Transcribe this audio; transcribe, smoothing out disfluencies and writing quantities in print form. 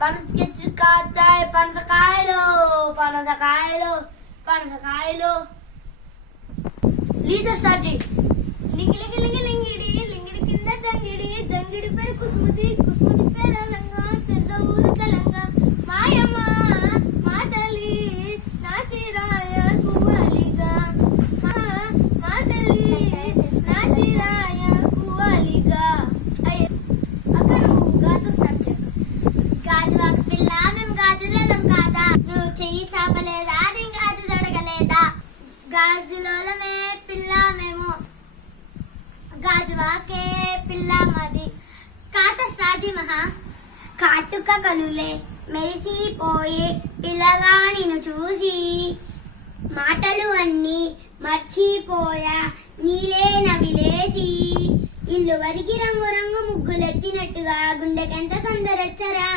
పనసకెచ్చు కాచాయ్ పనసకాయలు పనసకాయలు పనసకాయలు. Leader start చేయి. లింగి లింగి లింగి లింగిడి లింగిడి కింద జంగిడి జంగిడి పేరు కుస్మతి కుస్మతి పేరు లంగా పెద్ద ఊరు తెలంగా మాయమ్మ మా తల్లి నా చిరాయ కువాలిగా మా తల్లి నా చిరాయ కువాలిగా. అక్క నువ్వు గాజు స్టార్ట్ చేయ. గాజువాక పిల్ల మేము గాజులలో కాదా నువ్వు చెయ్యి చాపలేదా నేను గాజు తొడగలేదా గాజులోలమే పిల్ల మేము గాజువాకే పిల్ల మాది. కాత స్టార్ట్ మహా. కాటుక కనులే మెరిసిపోయే పిల్లగా నిన్ను చూసి మాటలు అన్నీ మర్చిపోయా నీలే నవిలేసి ఇల్లు వరికి రంగు రంగు ముగ్గులెత్తినట్టుగా గుండెకెంత సందరొచ్చరా.